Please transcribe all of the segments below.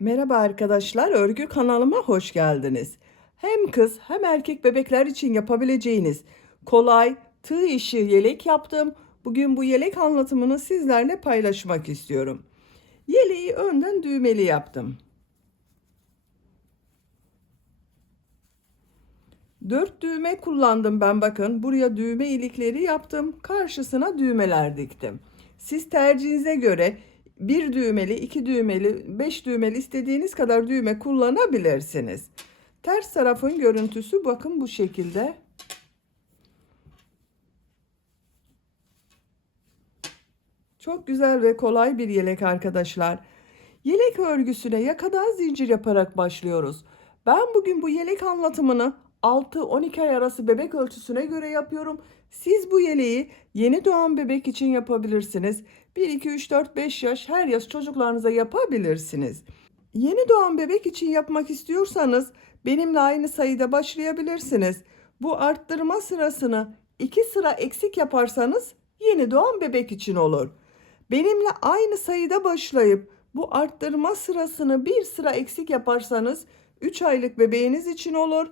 Merhaba arkadaşlar, örgü kanalıma hoş geldiniz. Hem kız hem erkek bebekler için yapabileceğiniz kolay tığ işi yelek yaptım. Bugün bu yelek anlatımını sizlerle paylaşmak istiyorum. Yeleği önden düğmeli yaptım. 4 düğme kullandım ben, bakın. Buraya düğme ilikleri yaptım. Karşısına düğmeler diktim. Siz tercihinize göre bir düğmeli, iki düğmeli, 5 düğmeli istediğiniz kadar düğme kullanabilirsiniz. Ters tarafın görüntüsü bakın bu şekilde. Çok güzel ve kolay bir yelek arkadaşlar. Yelek örgüsüne yakadan zincir yaparak başlıyoruz. Ben bugün bu yelek anlatımını 6-12 ay arası bebek ölçüsüne göre yapıyorum. Siz bu yeleği yeni doğan bebek için yapabilirsiniz. 1, 2, 3, 4, 5 yaş, her yaş çocuklarınıza yapabilirsiniz. Yeni doğan bebek için yapmak istiyorsanız benimle aynı sayıda başlayabilirsiniz. Bu arttırma sırasını 2 sıra eksik yaparsanız yeni doğan bebek için olur. Benimle aynı sayıda başlayıp bu arttırma sırasını bir sıra eksik yaparsanız 3 aylık bebeğiniz için olur.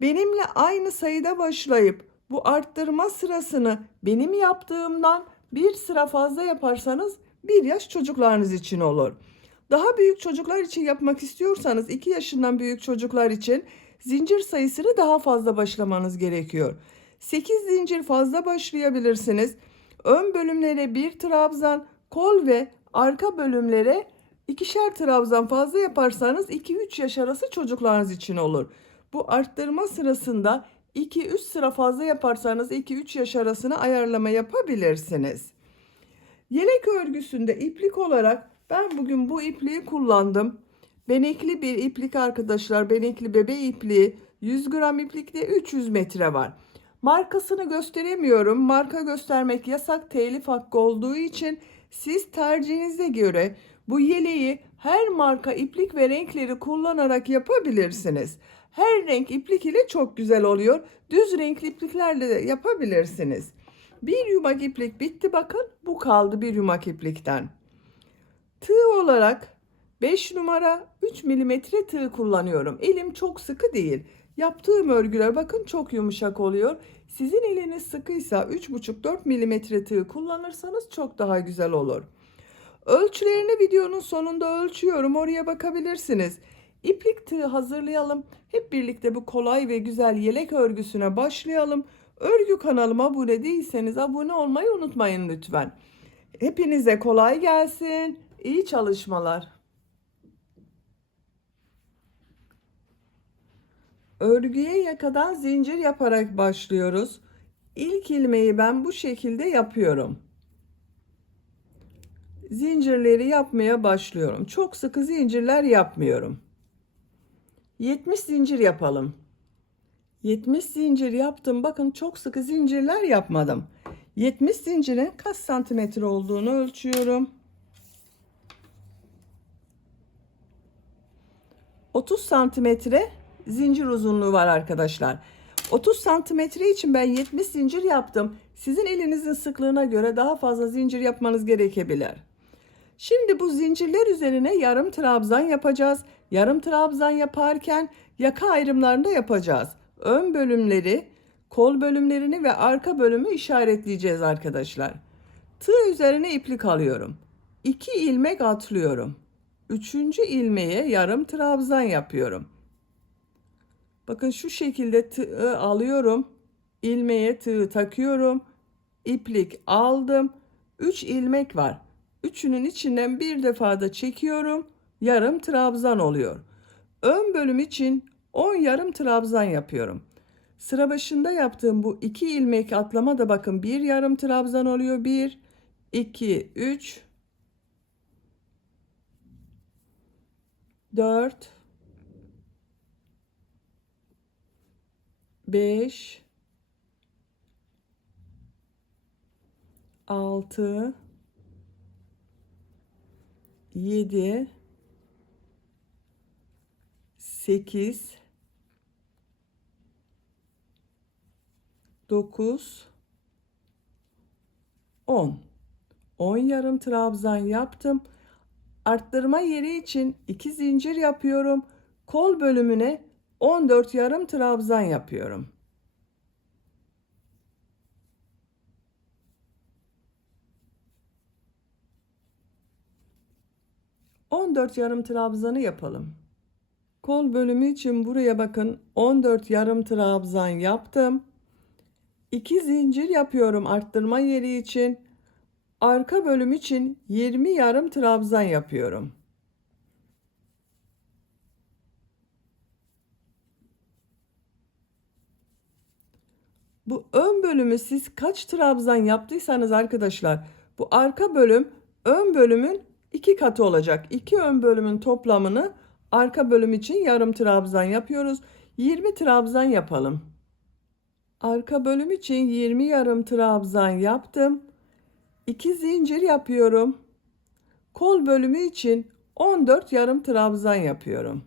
Benimle aynı sayıda başlayıp bu arttırma sırasını benim yaptığımdan bir sıra fazla yaparsanız 1 yaş çocuklarınız için olur. Daha büyük çocuklar için yapmak istiyorsanız 2 yaşından büyük çocuklar için zincir sayısını daha fazla başlamanız gerekiyor. 8 zincir fazla başlayabilirsiniz. Ön bölümlere bir trabzan, kol ve arka bölümlere ikişer trabzan fazla yaparsanız 2-3 yaş arası çocuklarınız için olur. Bu arttırma sırasında 2-3 sıra fazla yaparsanız 2-3 yaş arasına ayarlama yapabilirsiniz. Yelek örgüsünde iplik olarak ben bugün bu ipliği kullandım. Benekli bir iplik arkadaşlar. Benekli bebe ipliği. 100 gram iplikte 300 metre var. Markasını gösteremiyorum. Marka göstermek yasak, telif hakkı olduğu için siz tercihinize göre bu yeleği her marka iplik ve renkleri kullanarak yapabilirsiniz. Her renk iplik ile çok güzel oluyor. Düz renkli ipliklerle de yapabilirsiniz. Bir yumak iplik bitti, bakın bu kaldı bir yumak iplikten. Tığ olarak 5 numara 3 milimetre tığ kullanıyorum. Elim çok sıkı değil. Yaptığım örgüler bakın çok yumuşak oluyor. Sizin eliniz sıkıysa 3,5-4 milimetre tığ kullanırsanız çok daha güzel olur. Ölçülerini videonun sonunda ölçüyorum. Oraya bakabilirsiniz. İplik tığ hazırlayalım. Hep birlikte bu kolay ve güzel yelek örgüsüne başlayalım. Örgü kanalıma abone değilseniz abone olmayı unutmayın lütfen. Hepinize kolay gelsin. İyi çalışmalar. Örgüye yakadan zincir yaparak başlıyoruz. İlk ilmeği ben bu şekilde yapıyorum. Zincirleri yapmaya başlıyorum. Çok sıkı zincirler yapmıyorum. 70 zincir yapalım. 70 zincir yaptım. Bakın çok sıkı zincirler yapmadım. 70 zincirin kaç santimetre olduğunu ölçüyorum. 30 santimetre zincir uzunluğu var arkadaşlar. 30 santimetre için ben 70 zincir yaptım. Sizin elinizin sıklığına göre daha fazla zincir yapmanız gerekebilir. Şimdi bu zincirler üzerine yarım trabzan yapacağız. Yarım trabzan yaparken yaka ayrımlarını da yapacağız. Ön bölümleri, kol bölümlerini ve arka bölümü işaretleyeceğiz arkadaşlar. Tığ üzerine iplik alıyorum. 2 ilmek atlıyorum. Üçüncü ilmeğe yarım trabzan yapıyorum. Bakın şu şekilde tığı alıyorum. İlmeğe tığı takıyorum. İplik aldım. 3 ilmek var. Üçünün içinden bir defa da çekiyorum. Yarım trabzan oluyor. Ön bölüm için 10 yarım trabzan yapıyorum. Sıra başında yaptığım bu 2 ilmek atlama da bakın bir yarım trabzan oluyor. 1, 2, 3, 4, 5, 6, 7, 8, 9, 10. 10 yarım trabzan yaptım. Arttırma yeri için 2 zincir yapıyorum. Kol bölümüne 14 yarım trabzan yapıyorum. ...14 yarım trabzanı yapalım. Kol bölümü için buraya bakın 14 yarım trabzan yaptım. 2 zincir yapıyorum arttırma yeri için. Arka bölüm için 20 yarım trabzan yapıyorum. Bu ön bölümü siz kaç trabzan yaptıysanız arkadaşlar, bu arka bölüm ön bölümün 2 katı olacak. 2 ön bölümün toplamını arka bölüm için yarım trabzan yapıyoruz. 20 trabzan yapalım. Arka bölüm için 20 yarım trabzan yaptım. 2 zincir yapıyorum. Kol bölümü için 14 yarım trabzan yapıyorum.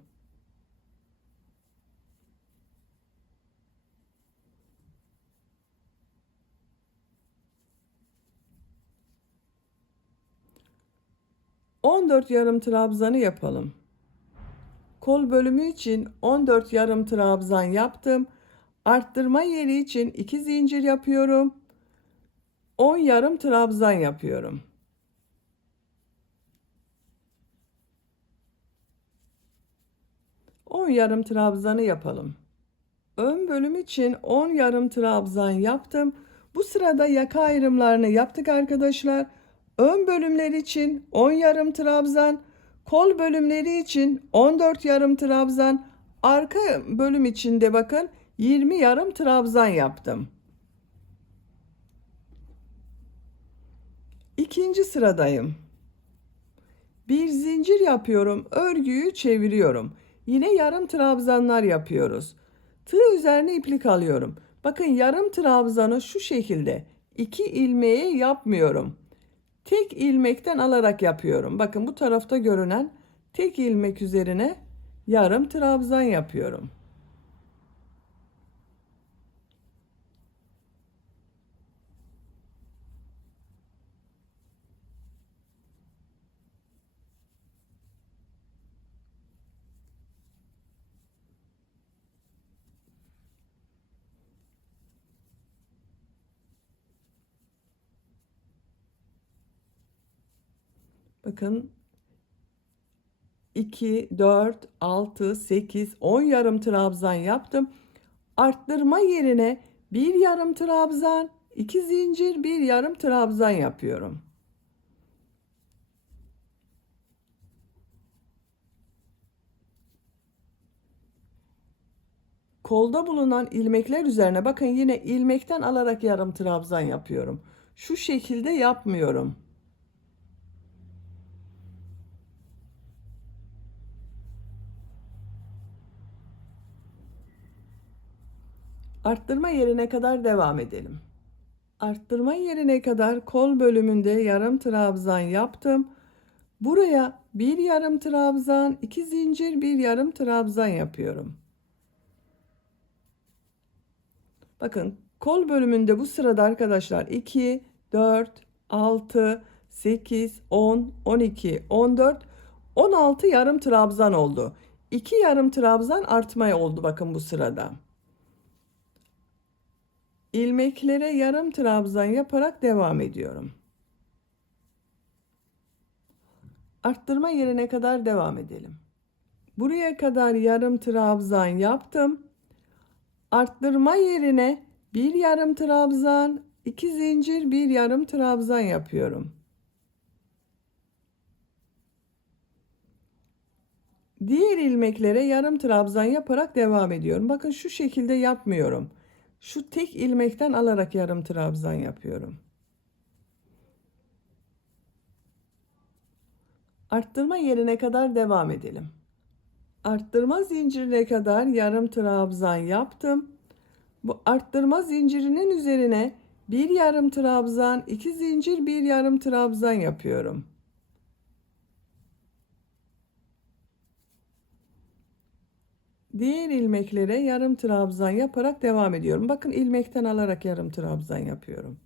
...14 yarım trabzanı yapalım. Kol bölümü için 14 yarım trabzan yaptım. Arttırma yeri için 2 zincir yapıyorum. 10 yarım trabzan yapıyorum. On yarım trabzanı yapalım. Ön bölüm için 10 yarım trabzan yaptım. Bu sırada yaka ayrımlarını yaptık arkadaşlar. Ön bölümler için 10 yarım trabzan, kol bölümleri için 14 yarım trabzan, arka bölüm için de bakın 20 yarım trabzan yaptım. İkinci sıradayım. Bir zincir yapıyorum, örgüyü çeviriyorum. Yine yarım trabzanlar yapıyoruz. Tığ üzerine iplik alıyorum. Bakın yarım trabzanı şu şekilde 2 ilmeğe yapmıyorum. Tek ilmekten alarak yapıyorum. Bakın bu tarafta görünen tek ilmek üzerine yarım trabzan yapıyorum. Bakın 2, 4, 6, 8, 10 yarım trabzan yaptım. Arttırma yerine bir yarım trabzan, 2 zincir, bir yarım trabzan yapıyorum. Kolda bulunan ilmekler üzerine bakın yine ilmekten alarak yarım trabzan yapıyorum. Şu şekilde yapmıyorum. Arttırma yerine kadar devam edelim. Arttırma yerine kadar kol bölümünde yarım trabzan yaptım. Buraya bir yarım trabzan, 2 zincir, bir yarım trabzan yapıyorum. Bakın kol bölümünde bu sırada arkadaşlar 2, 4, 6, 8, 10, 12, 14, 16 yarım trabzan oldu. 2 yarım trabzan artmaya oldu bakın bu sırada. İlmeklere yarım trabzan yaparak devam ediyorum. Arttırma yerine kadar devam edelim. Buraya kadar yarım trabzan yaptım. Arttırma yerine bir yarım trabzan, 2 zincir, bir yarım trabzan yapıyorum. Diğer ilmeklere yarım trabzan yaparak devam ediyorum. Bakın şu şekilde yapmıyorum. Şu tek ilmekten alarak yarım trabzan yapıyorum. Arttırma yerine kadar devam edelim. Arttırma zincirine kadar yarım trabzan yaptım. Bu arttırma zincirinin üzerine bir yarım trabzan, 2 zincir, bir yarım trabzan yapıyorum. Diğer ilmeklere yarım trabzan yaparak devam ediyorum. Bakın ilmekten alarak yarım trabzan yapıyorum.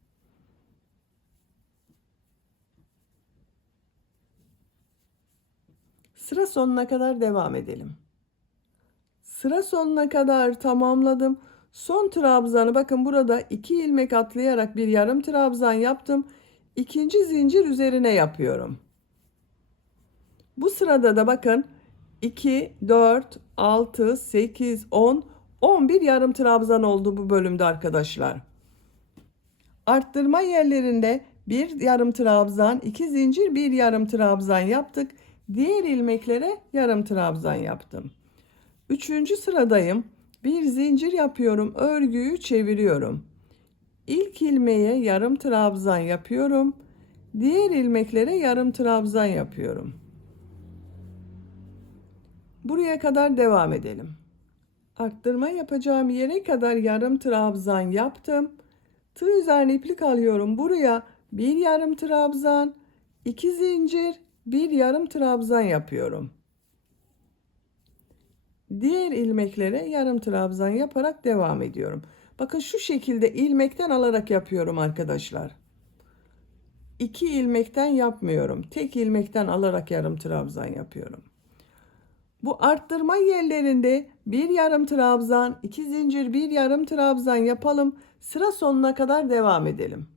Sıra sonuna kadar devam edelim. Sıra sonuna kadar tamamladım. Son trabzanı bakın burada 2 ilmek atlayarak bir yarım trabzan yaptım. İkinci zincir üzerine yapıyorum. Bu sırada da bakın 2, 4, 6, 8, 10, 11 yarım trabzan oldu bu bölümde arkadaşlar. Arttırma yerlerinde bir yarım trabzan, 2 zincir, bir yarım trabzan yaptık. Diğer ilmeklere yarım trabzan yaptım. Üçüncü sıradayım. Bir zincir yapıyorum. Örgüyü çeviriyorum. İlk ilmeğe yarım trabzan yapıyorum. Diğer ilmeklere yarım trabzan yapıyorum. Buraya kadar devam edelim. Arttırma yapacağım yere kadar yarım trabzan yaptım. Tığ üzerine iplik alıyorum. Buraya bir yarım trabzan, 2 zincir, bir yarım trabzan yapıyorum. Diğer ilmeklere yarım trabzan yaparak devam ediyorum. Bakın şu şekilde ilmekten alarak yapıyorum arkadaşlar. 2 ilmekten yapmıyorum. Tek ilmekten alarak yarım trabzan yapıyorum. Bu arttırma yerlerinde bir yarım trabzan, 2 zincir, bir yarım trabzan yapalım. Sıra sonuna kadar devam edelim.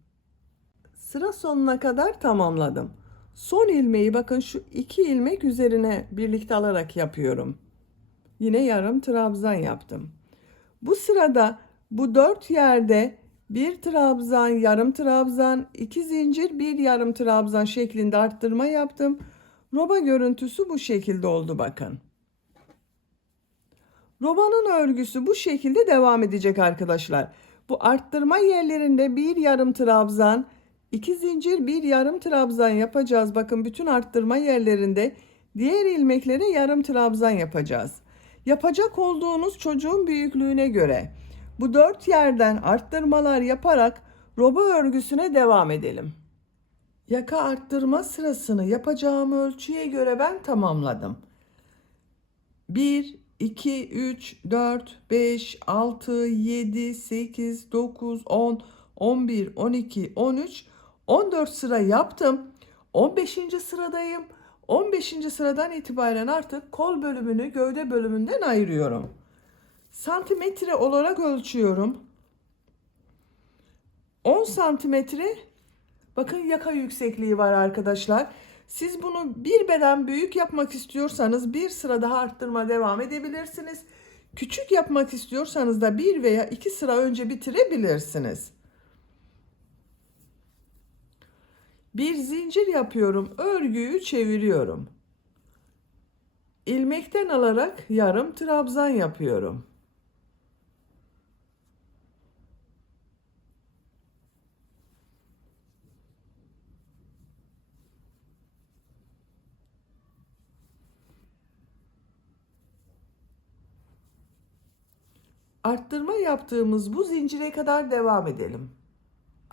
Sıra sonuna kadar tamamladım. Son ilmeği bakın şu 2 ilmek üzerine birlikte alarak yapıyorum. Yine yarım trabzan yaptım. Bu sırada bu 4 yerde bir trabzan, yarım trabzan, 2 zincir, bir yarım trabzan şeklinde arttırma yaptım. Roba görüntüsü bu şekilde oldu bakın. Robanın örgüsü bu şekilde devam edecek arkadaşlar. Bu arttırma yerlerinde bir yarım trabzan, 2 zincir, bir yarım trabzan yapacağız. Bakın bütün arttırma yerlerinde diğer ilmeklere yarım trabzan yapacağız. Yapacak olduğunuz çocuğun büyüklüğüne göre bu 4 yerden arttırmalar yaparak roba örgüsüne devam edelim. Yaka arttırma sırasını yapacağım ölçüye göre ben tamamladım. 1, 2, 3, 4, 5, 6, 7, 8, 9, 10, 11, 12, 13, 14 sıra yaptım. 15. sıradayım. 15. sıradan itibaren artık kol bölümünü gövde bölümünden ayırıyorum. Santimetre olarak ölçüyorum. 10 santimetre bakın yaka yüksekliği var arkadaşlar. Siz bunu bir beden büyük yapmak istiyorsanız bir sıra daha arttırma devam edebilirsiniz. Küçük yapmak istiyorsanız da bir veya iki sıra önce bitirebilirsiniz. Bir zincir yapıyorum. Örgüyü çeviriyorum. İlmekten alarak yarım trabzan yapıyorum. Arttırma yaptığımız bu zincire kadar devam edelim.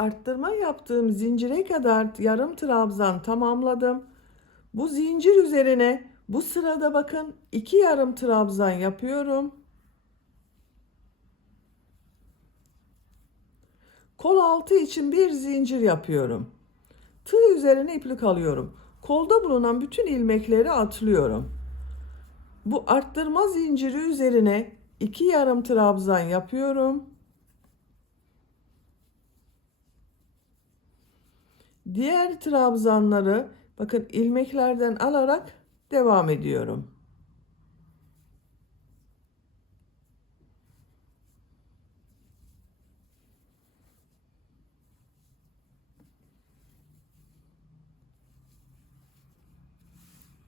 Arttırma yaptığım zincire kadar yarım trabzan tamamladım. Bu zincir üzerine bu sırada bakın 2 yarım trabzan yapıyorum. Kol altı için bir zincir yapıyorum. Tığ üzerine iplik alıyorum. Kolda bulunan bütün ilmekleri atlıyorum. Bu arttırma zinciri üzerine 2 yarım trabzan yapıyorum. Diğer trabzanları bakın ilmeklerden alarak devam ediyorum.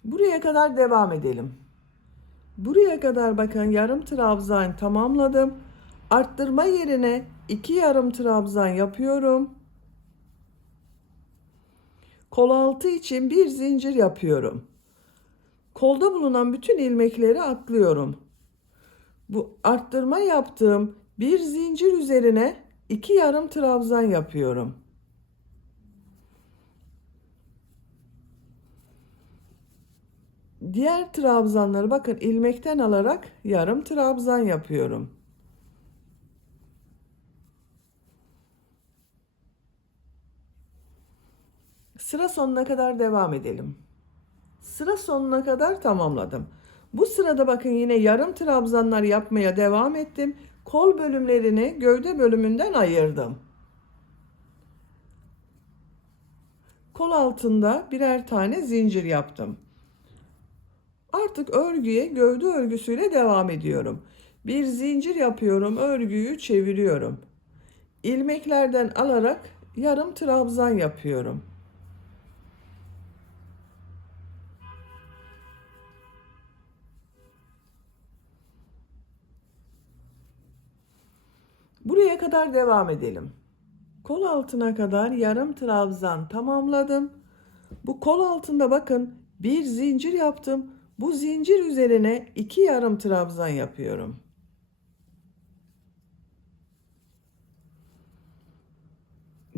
Buraya kadar devam edelim. Buraya kadar bakın yarım trabzan tamamladım. Arttırma yerine 2 yarım trabzan yapıyorum. Kol altı için bir zincir yapıyorum. Kolda bulunan bütün ilmekleri atlıyorum. Bu arttırma yaptığım bir zincir üzerine 2 yarım trabzan yapıyorum. Diğer trabzanları bakın ilmekten alarak yarım trabzan yapıyorum. Sıra sonuna kadar devam edelim. Sıra sonuna kadar tamamladım. Bu sırada bakın yine yarım trabzanlar yapmaya devam ettim. Kol bölümlerini gövde bölümünden ayırdım. Kol altında birer tane zincir yaptım. Artık örgüye gövde örgüsüyle devam ediyorum. Bir zincir yapıyorum, örgüyü çeviriyorum. İlmeklerden alarak yarım trabzan yapıyorum. Buraya kadar devam edelim. Kol altına kadar yarım trabzan tamamladım. Bu kol altında bakın bir zincir yaptım. Bu zincir üzerine 2 yarım trabzan yapıyorum.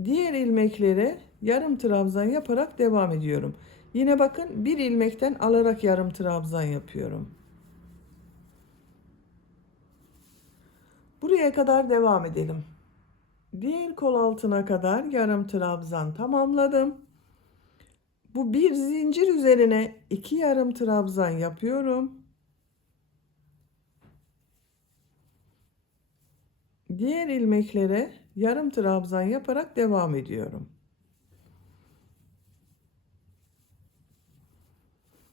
Diğer ilmeklere yarım trabzan yaparak devam ediyorum. Yine bakın bir ilmekten alarak yarım trabzan yapıyorum. Buraya kadar devam edelim. Diğer kol altına kadar yarım trabzan tamamladım. Bu bir zincir üzerine 2 yarım trabzan yapıyorum. Diğer ilmeklere yarım trabzan yaparak devam ediyorum.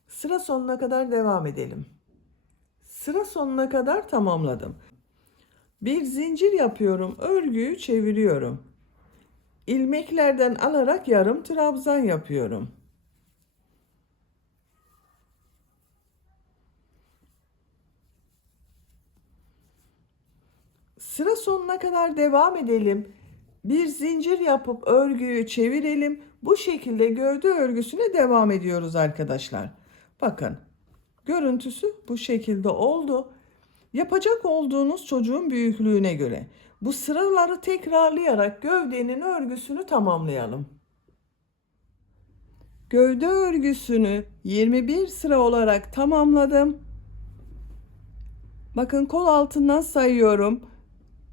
Sıra sonuna kadar devam edelim. Sıra sonuna kadar tamamladım. Bir zincir yapıyorum, örgüyü çeviriyorum. İlmeklerden alarak yarım trabzan yapıyorum. Sıra sonuna kadar devam edelim. Bir zincir yapıp örgüyü çevirelim. Bu şekilde gövde örgüsüne devam ediyoruz arkadaşlar. Bakın, görüntüsü bu şekilde oldu. Yapacak olduğunuz çocuğun büyüklüğüne göre bu sıraları tekrarlayarak gövdenin örgüsünü tamamlayalım. Gövde örgüsünü 21 sıra olarak tamamladım. Bakın kol altından sayıyorum.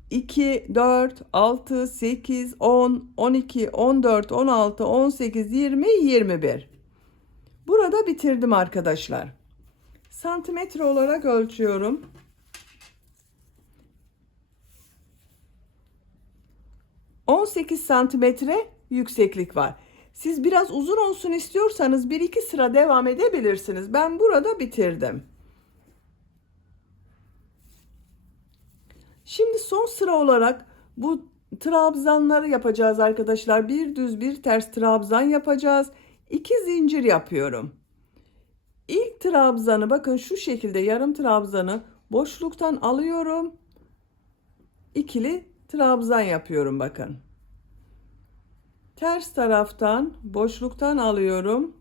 2, 4, 6, 8, 10, 12, 14, 16, 18, 20, 21. Burada bitirdim arkadaşlar. Santimetre olarak ölçüyorum. 18 santimetre yükseklik var. Siz biraz uzun olsun istiyorsanız 1-2 sıra devam edebilirsiniz. Ben burada bitirdim. Şimdi son sıra olarak bu trabzanları yapacağız arkadaşlar. Bir düz bir ters trabzan yapacağız. 2 zincir yapıyorum. İlk trabzanı bakın şu şekilde yarım trabzanı boşluktan alıyorum. İkili trabzan yapıyorum bakın. Ters taraftan boşluktan alıyorum.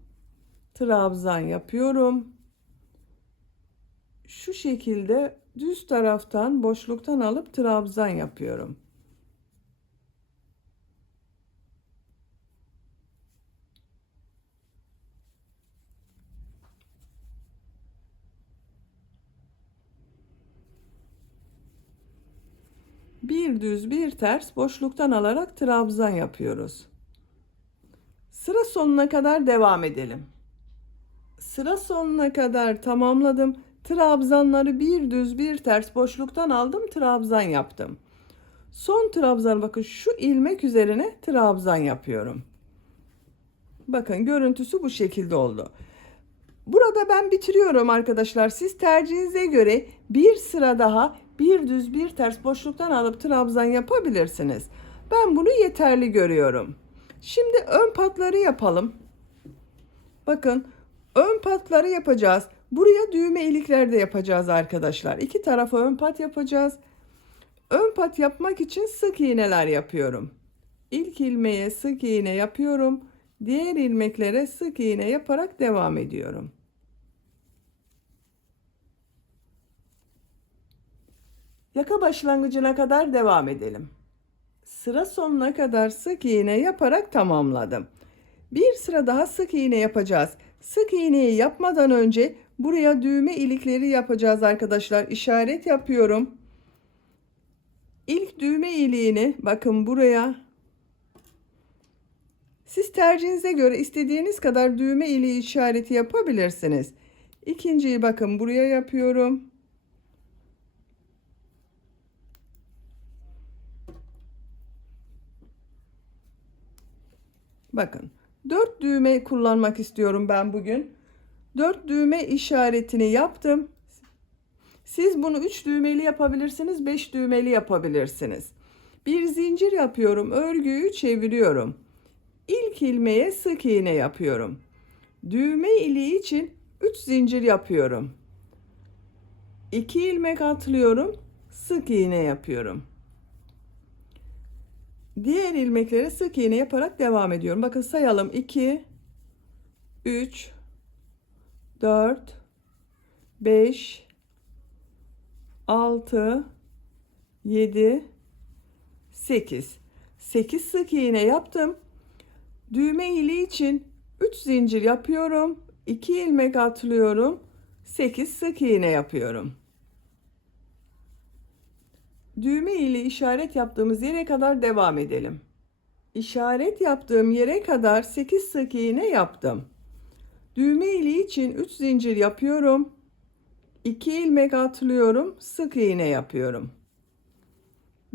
Trabzan yapıyorum. Şu şekilde düz taraftan boşluktan alıp trabzan yapıyorum. Bir düz bir ters boşluktan alarak trabzan yapıyoruz. Sıra sonuna kadar devam edelim. Sıra sonuna kadar tamamladım. Trabzanları bir düz bir ters boşluktan aldım, trabzan yaptım. Son trabzan bakın şu ilmek üzerine trabzan yapıyorum. Bakın görüntüsü bu şekilde oldu. Burada ben bitiriyorum arkadaşlar. Siz tercihinize göre bir sıra daha bir düz bir ters boşluktan alıp trabzan yapabilirsiniz. Ben bunu yeterli görüyorum. Şimdi ön patları yapalım. Bakın ön patları yapacağız. Buraya düğme ilikler de yapacağız arkadaşlar. İki tarafa ön pat yapacağız. Ön pat yapmak için sık iğneler yapıyorum. İlk ilmeğe sık iğne yapıyorum. Diğer ilmeklere sık iğne yaparak devam ediyorum. Yaka başlangıcına kadar devam edelim. Sıra sonuna kadar sık iğne yaparak tamamladım. Bir sıra daha sık iğne yapacağız. Sık iğneyi yapmadan önce buraya düğme ilikleri yapacağız arkadaşlar. İşaret yapıyorum. İlk düğme iliğini bakın buraya Siz tercihinize göre istediğiniz kadar düğme iliği işareti yapabilirsiniz. İkinciyi bakın buraya yapıyorum. Bakın 4 düğme kullanmak istiyorum ben bugün. 4 düğme işaretini yaptım. Siz bunu 3 düğmeli yapabilirsiniz, 5 düğmeli yapabilirsiniz. Bir zincir yapıyorum, örgüyü çeviriyorum. İlk ilmeğe sık iğne yapıyorum. Düğme iliği için 3 zincir yapıyorum. 2 ilmek atlıyorum, sık iğne yapıyorum. Diğer ilmeklere sık iğne yaparak devam ediyorum. Bakın sayalım. 2 3 4 5 6 7 8 8 sık iğne yaptım. Düğme iliği için 3 zincir yapıyorum. 2 ilmek atlıyorum. 8 sık iğne yapıyorum. Düğme ile işaret yaptığımız yere kadar devam edelim. İşaret yaptığım yere kadar 8 sık iğne yaptım. Düğme iliği için 3 zincir yapıyorum. 2 ilmek atlıyorum, sık iğne yapıyorum.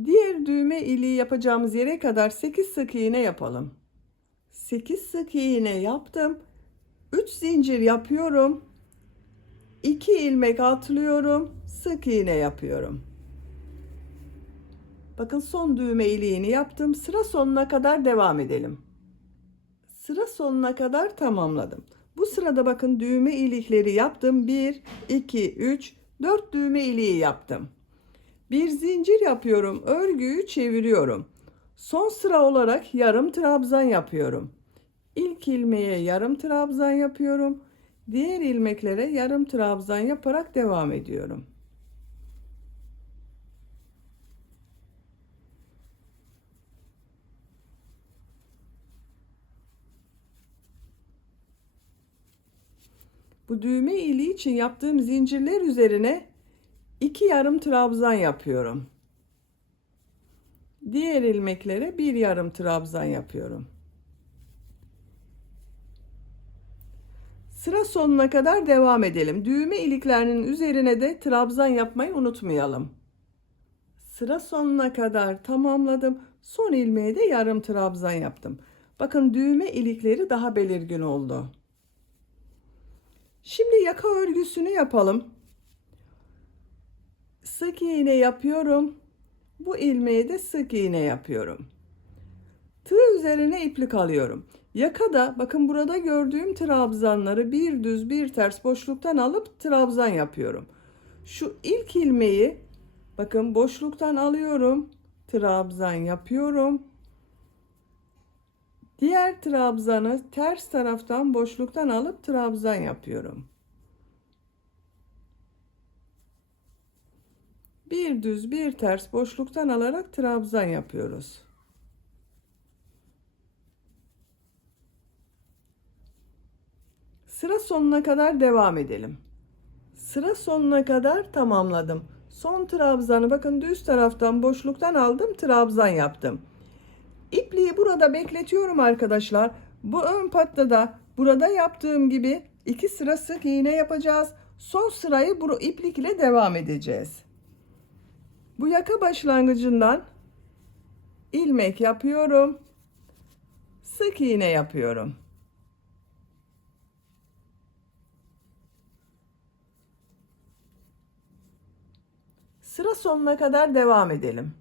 Diğer düğme iliği yapacağımız yere kadar 8 sık iğne yapalım. 8 sık iğne yaptım. 3 zincir yapıyorum. 2 ilmek atlıyorum, sık iğne yapıyorum. Bakın son düğme iliğini yaptım. Sıra sonuna kadar devam edelim. Sıra sonuna kadar tamamladım. Bu sırada bakın düğme ilikleri yaptım. 1, 2, 3, 4 düğme iliği yaptım. Bir zincir yapıyorum. Örgüyü çeviriyorum. Son sıra olarak yarım trabzan yapıyorum. İlk ilmeğe yarım trabzan yapıyorum. Diğer ilmeklere yarım trabzan yaparak devam ediyorum. Bu düğme iliği için yaptığım zincirler üzerine 2 yarım trabzan yapıyorum. Diğer ilmeklere bir yarım trabzan yapıyorum. Sıra sonuna kadar devam edelim. Düğme iliklerinin üzerine de trabzan yapmayı unutmayalım. Sıra sonuna kadar tamamladım. Son ilmeğe de yarım trabzan yaptım. Bakın düğme ilikleri daha belirgin oldu. Şimdi yaka örgüsünü yapalım. Sık iğne yapıyorum. Bu ilmeğe de sık iğne yapıyorum. Tığ üzerine iplik alıyorum. Yakada bakın burada gördüğüm trabzanları bir düz bir ters boşluktan alıp trabzan yapıyorum. Şu ilk ilmeği bakın boşluktan alıyorum. Trabzan yapıyorum. Diğer trabzanı ters taraftan boşluktan alıp trabzan yapıyorum. Bir düz bir ters boşluktan alarak trabzan yapıyoruz. Sıra sonuna kadar devam edelim. Sıra sonuna kadar tamamladım. Son trabzanı bakın düz taraftan boşluktan aldım, trabzan yaptım. İpliği burada bekletiyorum arkadaşlar. Bu ön patta da burada yaptığım gibi 2 sıra sık iğne yapacağız. Son sırayı bu iplik ile devam edeceğiz. Bu yaka başlangıcından ilmek yapıyorum. Sık iğne yapıyorum. Sıra sonuna kadar devam edelim.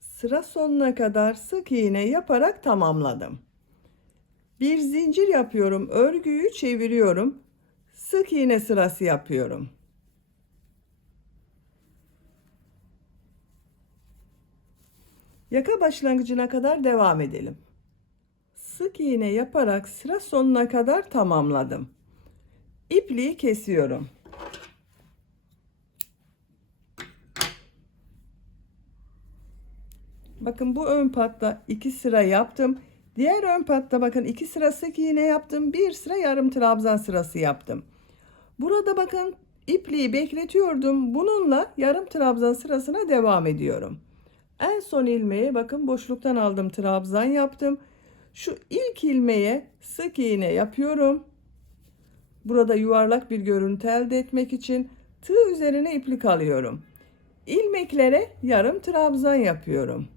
Sıra sonuna kadar sık iğne yaparak tamamladım. Bir zincir yapıyorum, örgüyü çeviriyorum. Sık iğne sırası yapıyorum. Yaka başlangıcına kadar devam edelim. Sık iğne yaparak sıra sonuna kadar tamamladım. İpliği kesiyorum. Bakın bu ön patta 2 sıra yaptım. Diğer ön patta bakın 2 sıra sık iğne yaptım. 1 sıra yarım trabzan sırası yaptım. Burada bakın ipliği bekletiyordum. Bununla yarım trabzan sırasına devam ediyorum. En son ilmeğe bakın boşluktan aldım, trabzan yaptım. Şu ilk ilmeğe sık iğne yapıyorum. Burada yuvarlak bir görüntü elde etmek için tığ üzerine iplik alıyorum. İlmeklere yarım trabzan yapıyorum.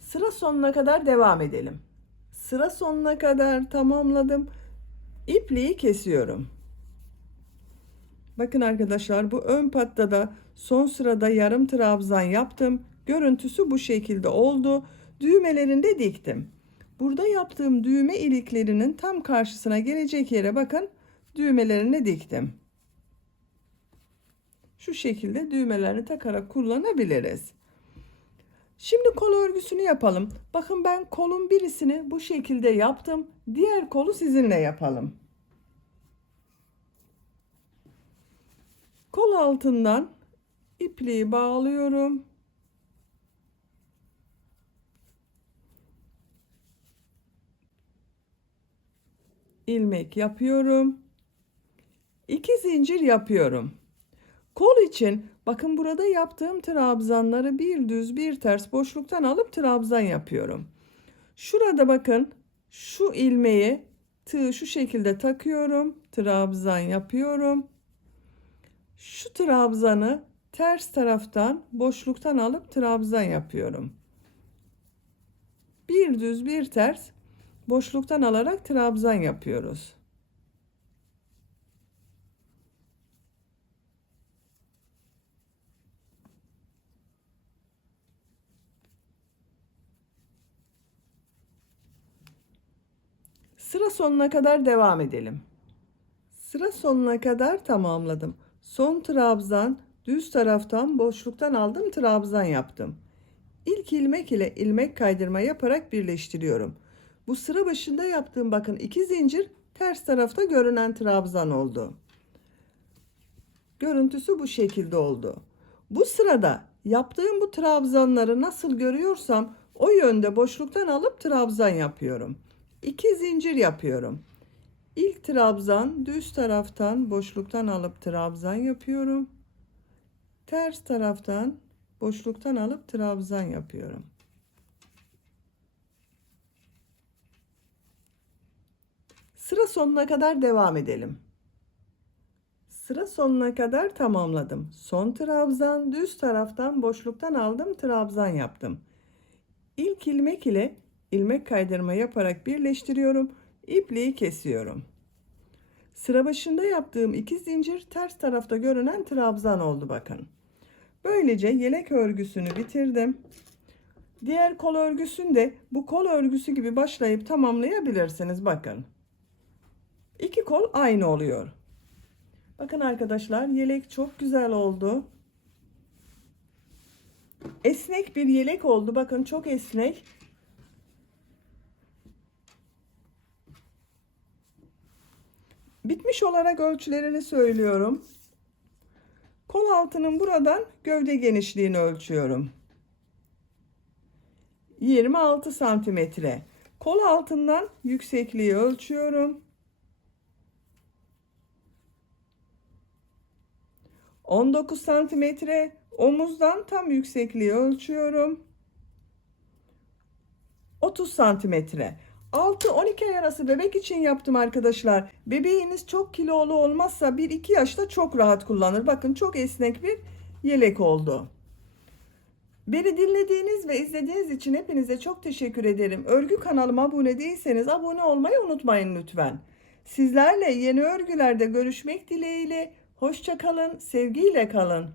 Sıra sonuna kadar devam edelim. Sıra sonuna kadar tamamladım. İpliği kesiyorum. Bakın arkadaşlar, bu ön pattada son sırada yarım trabzan yaptım. Görüntüsü bu şekilde oldu. Düğmelerini de diktim. Burada yaptığım düğme iliklerinin tam karşısına gelecek yere bakın, düğmelerini diktim. Şu şekilde düğmelerini takarak kullanabiliriz. Şimdi kol örgüsünü yapalım. Bakın, ben kolun birisini bu şekilde yaptım. Diğer kolu sizinle yapalım. Kol altından ipliği bağlıyorum. İlmek yapıyorum. 2 zincir yapıyorum. Kol için bakın, burada yaptığım trabzanları bir düz bir ters boşluktan alıp trabzan yapıyorum. Şurada bakın, şu ilmeği tığ şu şekilde takıyorum. Trabzan yapıyorum. Şu trabzanı ters taraftan boşluktan alıp trabzan yapıyorum. Bir düz bir ters boşluktan alarak trabzan yapıyoruz. Sıra sonuna kadar devam edelim. Sıra sonuna kadar tamamladım. Son trabzan, düz taraftan boşluktan aldım, trabzan yaptım. İlk ilmek ile ilmek kaydırma yaparak birleştiriyorum. Bu sıra başında yaptığım bakın 2 zincir ters tarafta görünen trabzan oldu. Görüntüsü bu şekilde oldu. Bu sırada yaptığım bu trabzanları nasıl görüyorsam o yönde boşluktan alıp trabzan yapıyorum. 2 zincir yapıyorum. İlk trabzan, düz taraftan boşluktan alıp trabzan yapıyorum. Ters taraftan boşluktan alıp trabzan yapıyorum. Sıra sonuna kadar devam edelim. Sıra sonuna kadar tamamladım. Son trabzan, düz taraftan boşluktan aldım, trabzan yaptım. İlk ilmek ile ilmek kaydırma yaparak birleştiriyorum. İpliği kesiyorum. Sıra başında yaptığım 2 zincir ters tarafta görünen trabzan oldu bakın. Böylece yelek örgüsünü bitirdim. Diğer kol örgüsünü de bu kol örgüsü gibi başlayıp tamamlayabilirsiniz bakın. 2 kol aynı oluyor. Bakın arkadaşlar, yelek çok güzel oldu. Esnek bir yelek oldu. Bakın, çok esnek. Bitmiş olarak ölçülerini söylüyorum. Kol altının buradan gövde genişliğini ölçüyorum. 26 santimetre. Kol altından yüksekliği ölçüyorum. 19 santimetre. Omuzdan tam yüksekliği ölçüyorum. 30 santimetre. 6-12 ay arası bebek için yaptım arkadaşlar. Bebeğiniz çok kilolu olmazsa 1-2 yaşta çok rahat kullanır. Bakın, çok esnek bir yelek oldu. Beni dinlediğiniz ve izlediğiniz için hepinize çok teşekkür ederim. Örgü kanalıma abone değilseniz abone olmayı unutmayın lütfen. Sizlerle yeni örgülerde görüşmek dileğiyle. Hoşça kalın, sevgiyle kalın.